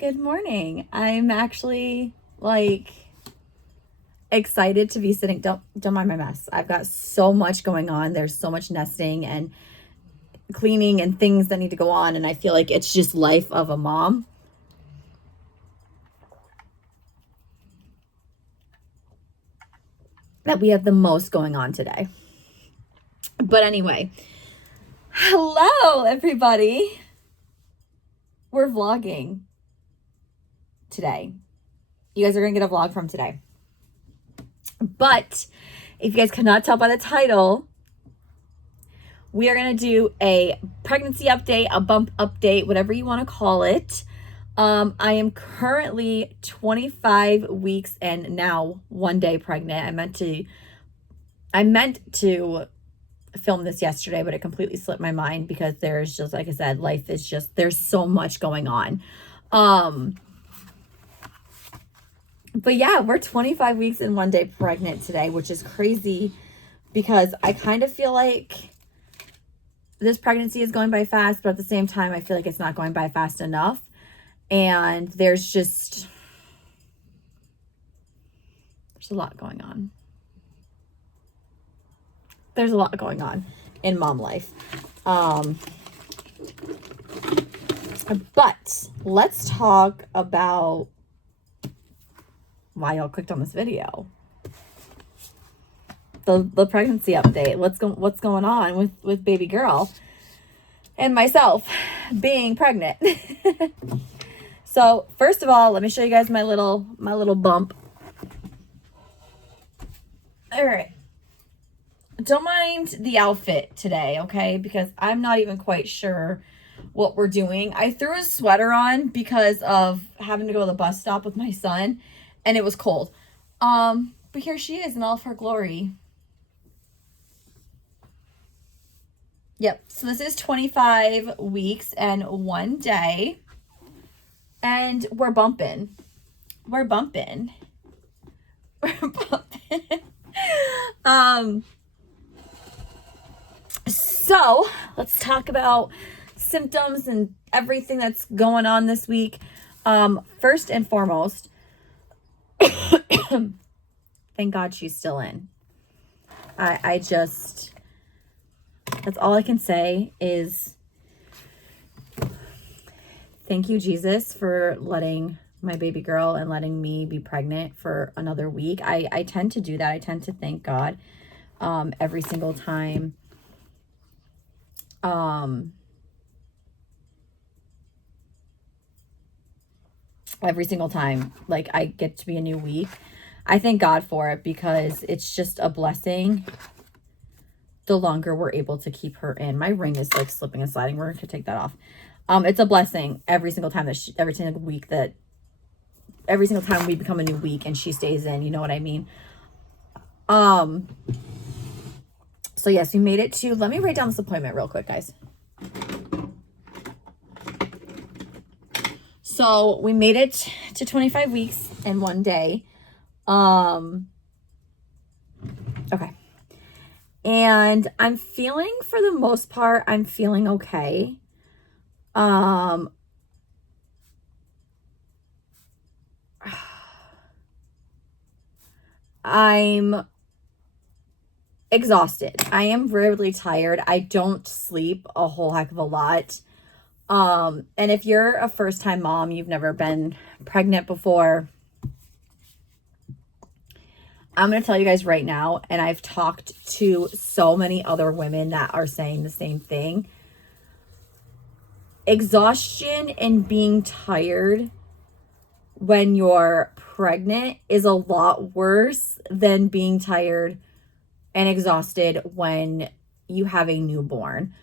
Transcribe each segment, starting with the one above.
Good morning. I'm actually excited to be sitting. Don't mind my mess. I've got so much going on. There's so much nesting and cleaning and things that need to go on, and I feel like it's just life of a mom. That we have the most going on today. But anyway, hello everybody. We're vlogging today. You guys are gonna get a vlog from today. But if you guys cannot tell by the title, we are going to do a pregnancy update, a bump update, whatever you want to call it. I am currently 25 weeks and now 1 day pregnant. I meant to film this yesterday, but it completely slipped my mind because there's just, like I said, life is just, there's so much going on. But yeah, we're 25 weeks and 1 day pregnant today, which is crazy because I kind of feel like this pregnancy is going by fast, but at the same time, I feel like it's not going by fast enough. And there's a lot going on. There's a lot going on in mom life. But let's talk about why y'all clicked on this video. The pregnancy update. What's going on with baby girl and myself being pregnant. So first of all, let me show you guys my little bump. All right. Don't mind the outfit today, okay? Because I'm not even quite sure what we're doing. I threw a sweater on because of having to go to the bus stop with my son, and it was cold. But here she is in all of her glory. Yep, so this is 25 weeks and 1 day. And we're bumping. We're bumping. So let's talk about symptoms and everything that's going on this week. First and foremost, thank God she's still in. That's all I can say is thank you, Jesus, for letting my baby girl and letting me be pregnant for another week. I tend to do that. I tend to thank God every single time. Every single time, like, I get to be a new week. I thank God for it because it's just a blessing the longer we're able to keep her in. My ring is like slipping and sliding. We're going to take that off. It's a blessing every single time every single time we become a new week and she stays in, you know what I mean? So yes, we made it to, let me write down this appointment real quick, guys. So we made it to 25 weeks and 1 day. Okay. And I'm feeling, for the most part, I'm feeling okay. I'm exhausted. I am really tired. I don't sleep a whole heck of a lot. And if you're a first-time mom, you've never been pregnant before, I'm going to tell you guys right now, and I've talked to so many other women that are saying the same thing. Exhaustion and being tired when you're pregnant is a lot worse than being tired and exhausted when you have a newborn.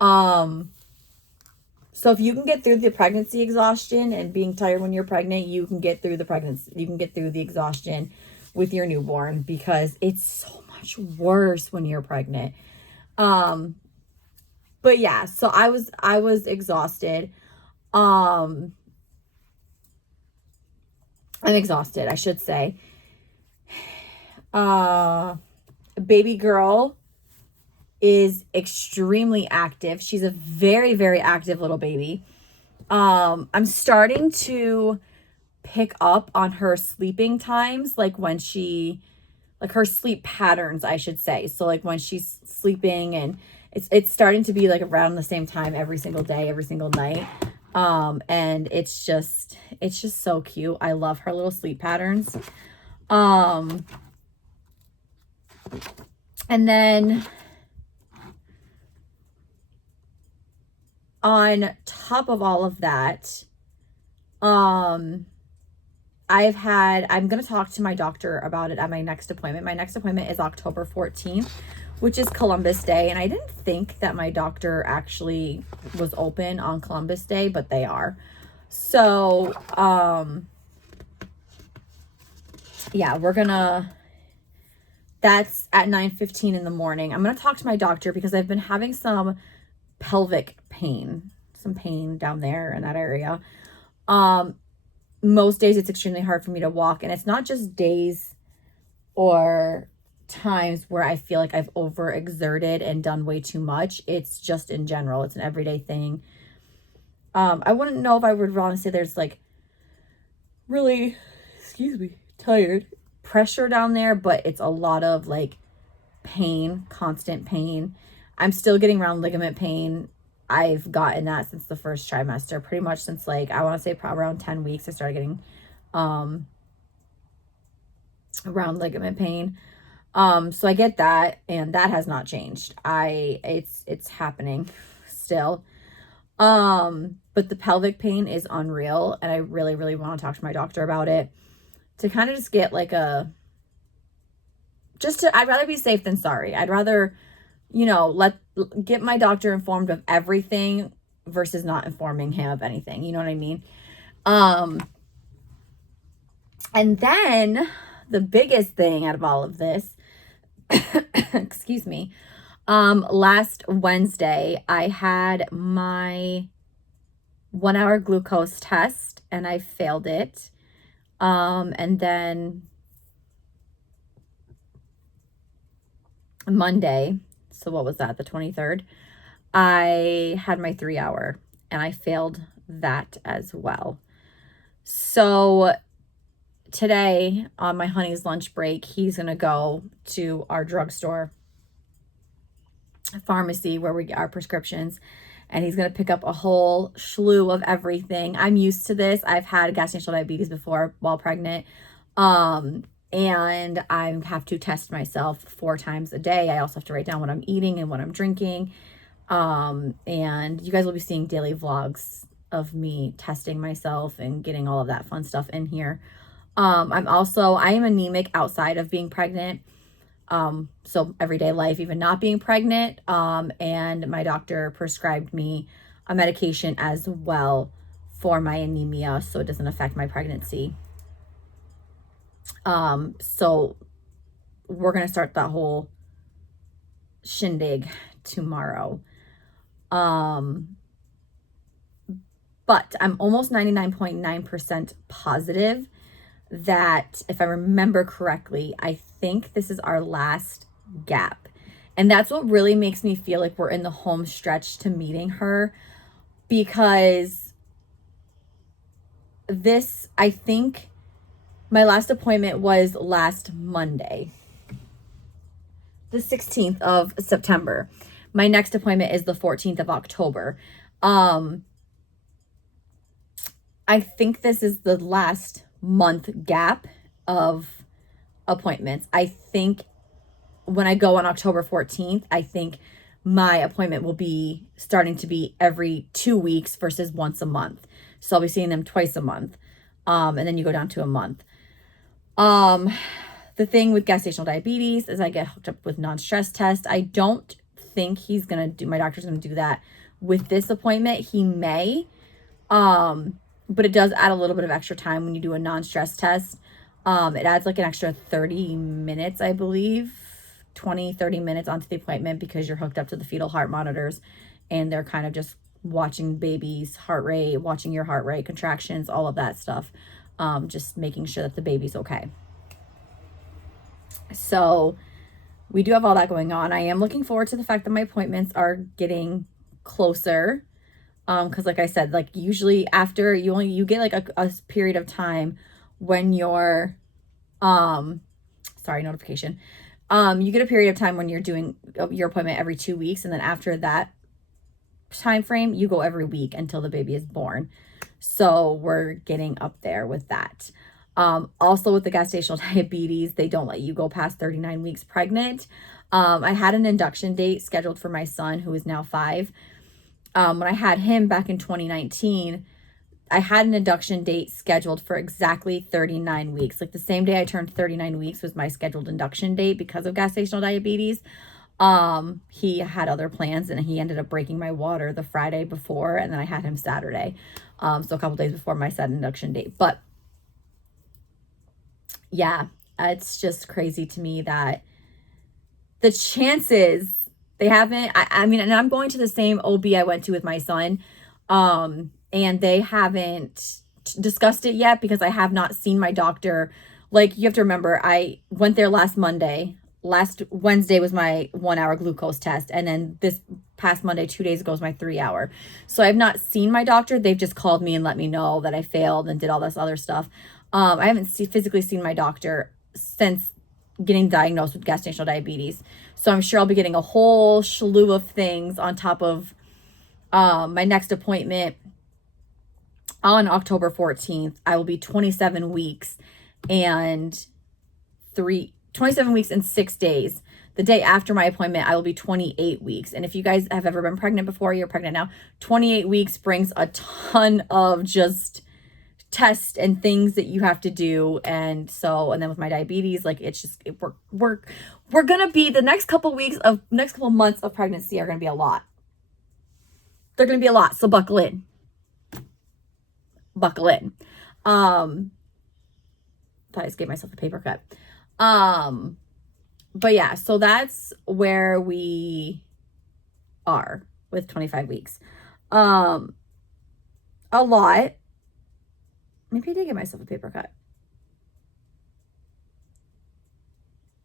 So if you can get through the pregnancy exhaustion and being tired when you're pregnant, you can get through the exhaustion with your newborn, because it's so much worse when you're pregnant. But yeah, so I was exhausted. I'm exhausted, I should say. Baby girl is extremely active. She's a very, very active little baby. I'm starting to pick up on her sleeping times, like when she, like her sleep patterns, I should say. So like when she's sleeping, and it's starting to be like around the same time every single day, every single night. And it's just so cute. I love her little sleep patterns. And then on top of all of that, I'm going to talk to my doctor about it at my next appointment. My next appointment is October 14th, which is Columbus Day. And I didn't think that my doctor actually was open on Columbus Day, but they are. So, yeah, that's at 9:15 in the morning. I'm going to talk to my doctor because I've been having some pelvic pain, some pain down there in that area. Most days it's extremely hard for me to walk, and it's not just days or times where I feel like I've overexerted and done way too much. It's just in general. It's an everyday thing. I wouldn't know if I would want to say there's like really, tired pressure down there, but it's a lot of like pain, constant pain. I'm still getting round ligament pain. I've gotten that since the first trimester, pretty much since like, I want to say probably around 10 weeks, I started getting round ligament pain. So I get that, and that has not changed. It's happening still. But the pelvic pain is unreal, and I really, really want to talk to my doctor about it to kind of just get like I'd rather be safe than sorry. I'd rather, get my doctor informed of everything versus not informing him of anything. You know what I mean? And then the biggest thing out of all of this, excuse me, last Wednesday, I had my 1-hour glucose test and I failed it. And then Monday, so what was that, the 23rd, I had my 3-hour and I failed that as well. So today on my honey's lunch break, he's going to go to our drugstore pharmacy where we get our prescriptions, and he's going to pick up a whole slew of everything. I'm used to this. I've had gestational diabetes before while pregnant. And I have to test myself 4 times a day. I also have to write down what I'm eating and what I'm drinking. And you guys will be seeing daily vlogs of me testing myself and getting all of that fun stuff in here. I am anemic outside of being pregnant. So everyday life, even not being pregnant. And my doctor prescribed me a medication as well for my anemia, so it doesn't affect my pregnancy. So we're going to start that whole shindig tomorrow. But I'm almost 99.9% positive that, if I remember correctly, I think this is our last gap. And that's what really makes me feel like we're in the home stretch to meeting her, because I think my last appointment was last Monday, the 16th of September. My next appointment is the 14th of October. I think this is the last month gap of appointments. I think when I go on October 14th, I think my appointment will be starting to be every 2 weeks versus once a month. So I'll be seeing them twice a month. And then you go down to a month. The thing with gestational diabetes is I get hooked up with non-stress test. I don't think my doctor's going to do that with this appointment. He may, but it does add a little bit of extra time when you do a non-stress test. It adds like an extra 30 minutes, I believe, 30 minutes onto the appointment, because you're hooked up to the fetal heart monitors and they're kind of just watching baby's heart rate, watching your heart rate, contractions, all of that stuff. Just making sure that the baby's okay. So we do have all that going on. I am looking forward to the fact that my appointments are getting closer. Because like I said, like usually after you get like a period of time when you're, sorry, notification. You get a period of time when you're doing your appointment every 2 weeks. And then after that time frame, you go every week until the baby is born. So we're getting up there with that. Also with the gestational diabetes, they don't let you go past 39 weeks pregnant. I had an induction date scheduled for my son, who is now 5. When I had him back in 2019, I had an induction date scheduled for exactly 39 weeks. Like the same day I turned 39 weeks was my scheduled induction date because of gestational diabetes. He had other plans and he ended up breaking my water the Friday before, and then I had him Saturday. So a couple days before my set induction date. But yeah, it's just crazy to me that the chances they haven't, I mean, and I'm going to the same OB I went to with my son. And they haven't discussed it yet because I have not seen my doctor. Like, you have to remember, I went there last Monday. Last Wednesday was my 1-hour glucose test. And then this past Monday, 2 days ago, was my 3-hour. So I've not seen my doctor. They've just called me and let me know that I failed and did all this other stuff. I haven't physically seen my doctor since getting diagnosed with gestational diabetes. So I'm sure I'll be getting a whole slew of things on top of my next appointment on October 14th. I will be 27 weeks and 27 weeks and 6 days. The day after my appointment, I will be 28 weeks. And if you guys have ever been pregnant before, you're pregnant now, 28 weeks brings a ton of just tests and things that you have to do. And then with my diabetes, like it's just, we're going to be, the next couple months of pregnancy are going to be a lot. They're going to be a lot. So buckle in. Thought I just gave myself a paper cut. But yeah, so that's where we are with 25 weeks. A lot. Maybe I did give myself a paper cut.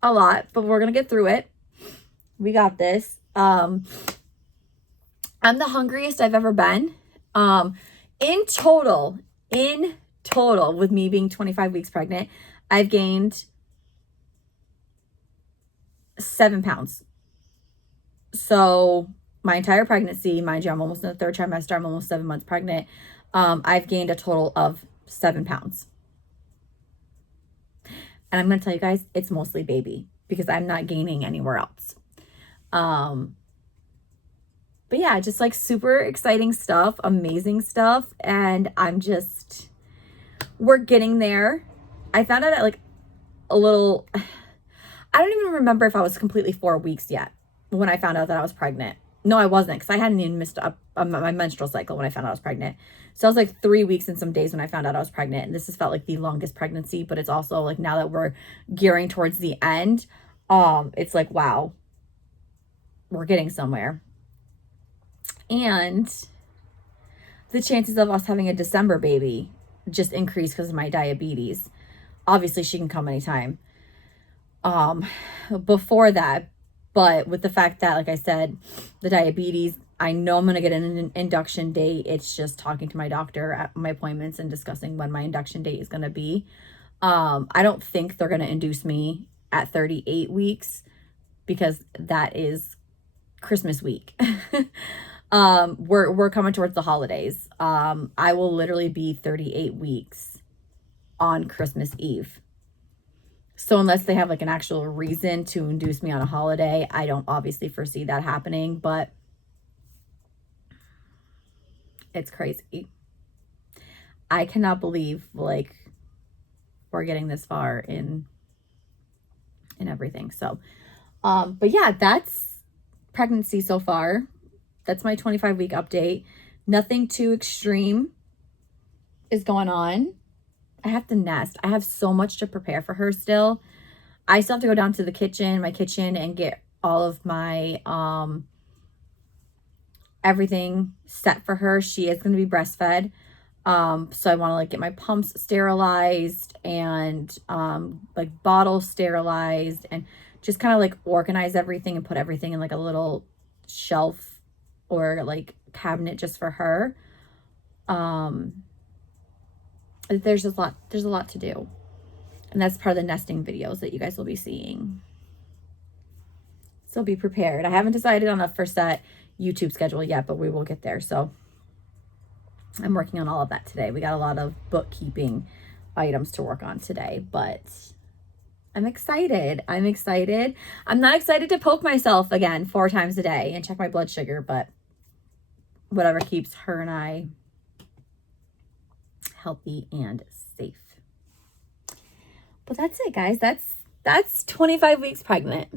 A lot, but we're going to get through it. We got this. I'm the hungriest I've ever been. In total, with me being 25 weeks pregnant, I've gained 7 pounds. So my entire pregnancy, mind you, I'm almost in the 3rd trimester. I'm almost 7 months pregnant. I've gained a total of 7 pounds. And I'm going to tell you guys, it's mostly baby because I'm not gaining anywhere else. But yeah, just like super exciting stuff, amazing stuff. And we're getting there. I found out at like I don't even remember if I was completely 4 weeks yet when I found out that I was pregnant. No, I wasn't, because I hadn't even missed my menstrual cycle when I found out I was pregnant. So I was like 3 weeks and some days when I found out I was pregnant. And this has felt like the longest pregnancy, but it's also like now that we're gearing towards the end, it's like, wow, we're getting somewhere. And the chances of us having a December baby just increased because of my diabetes. Obviously, she can come anytime. Before that, but with the fact that, like I said, the diabetes, I know I'm going to get an induction date. It's just talking to my doctor at my appointments and discussing when my induction date is going to be. I don't think they're going to induce me at 38 weeks because that is Christmas week. We're coming towards the holidays. I will literally be 38 weeks on Christmas Eve. So unless they have like an actual reason to induce me on a holiday, I don't obviously foresee that happening, but it's crazy. I cannot believe like we're getting this far in everything. So, but yeah, that's pregnancy so far. That's my 25-week update. Nothing too extreme is going on. I have to nest. I have so much to prepare for her still. I still have to go down to my kitchen, and get all of my, everything set for her. She is going to be breastfed. So I want to like get my pumps sterilized and, like bottles sterilized and just kind of like organize everything and put everything in like a little shelf or like cabinet just for her. There's a lot to do. And that's part of the nesting videos that you guys will be seeing. So be prepared. I haven't decided on a first set YouTube schedule yet, but we will get there. So I'm working on all of that today. We got a lot of bookkeeping items to work on today, but I'm excited. I'm excited. I'm not excited to poke myself again 4 times a day and check my blood sugar, but whatever keeps her and I healthy and safe. But that's it, guys. That's 25 weeks pregnant.